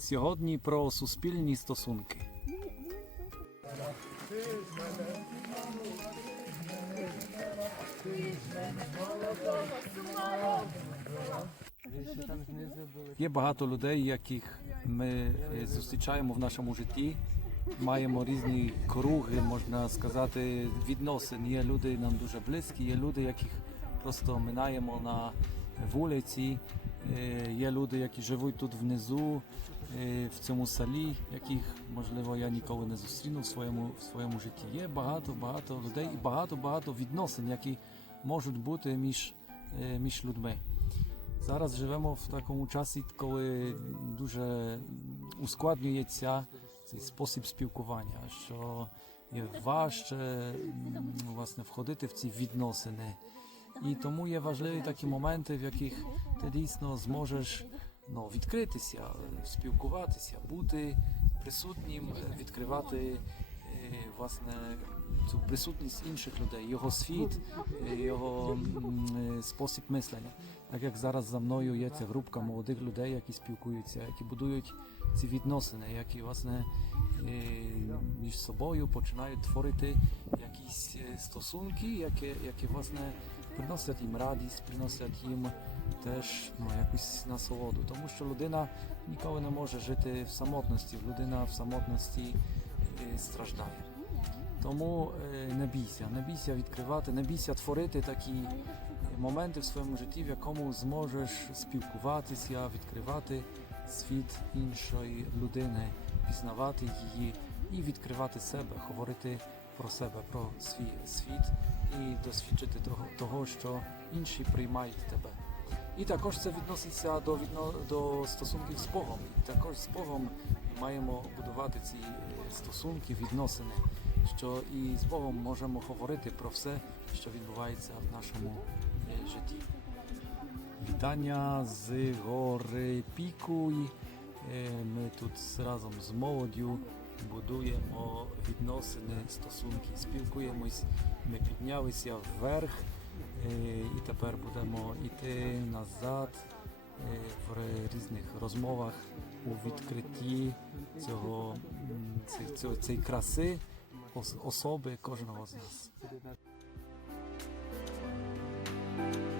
Сьогодні про суспільні стосунки. Є багато людей, яких ми е, зустрічаємо в нашому житті. Маємо різні круги, можна сказати, відносин. Є люди нам дуже близькі, є люди, яких просто минаємо на вулиці. Е, Є люди, які живуть тут внизу, е, в цьому селі, яких можливо я ніколи не зустріну в своєму в своєму житті. Є багато багато людей і багато багато відносин, які можуть бути між, е, між людьми. Зараз живемо в такому часі, коли дуже ускладнюється цей спосіб спілкування, що є важче власне входити в ці відносини. І тому є важливі такі моменти, в яких ти дійсно зможеш ну, відкритися, спілкуватися, бути присутнім, відкривати е, власне цю присутність інших людей, його світ, е, його спосіб мислення. Так як зараз за мною є ця групка молодих людей, які спілкуються, які будують ці відносини, які власне е, між собою починають творити якісь е, стосунки, які, які власне приносять їм радість, приносять їм теж ну, якусь насолоду. Тому що людина ніколи не може жити в самотності, людина в самотності е, страждає. Тому не бійся, не бійся відкривати, не бійся творити такі моменти в своєму житті, в якому зможеш спілкуватися, відкривати світ іншої людини, пізнавати її і відкривати себе, говорити про себе, про свій світ і досвідчити того, того що інші приймають тебе. І також це відноситься до відно до стосунків з Богом. І також з Богом маємо будувати ці стосунки, відносини, що і з Богом можемо говорити про все, що відбувається в нашому житті. Вітання з гори Пікуй. Е, Ми тут разом з молоддю будуємо відносини, стосунки, спілкуємось. Ми піднялися вверх е, і тепер будемо йти назад е, в різних розмовах у відкритті цього, цього, цієї краси особи кожного з нас. Bye.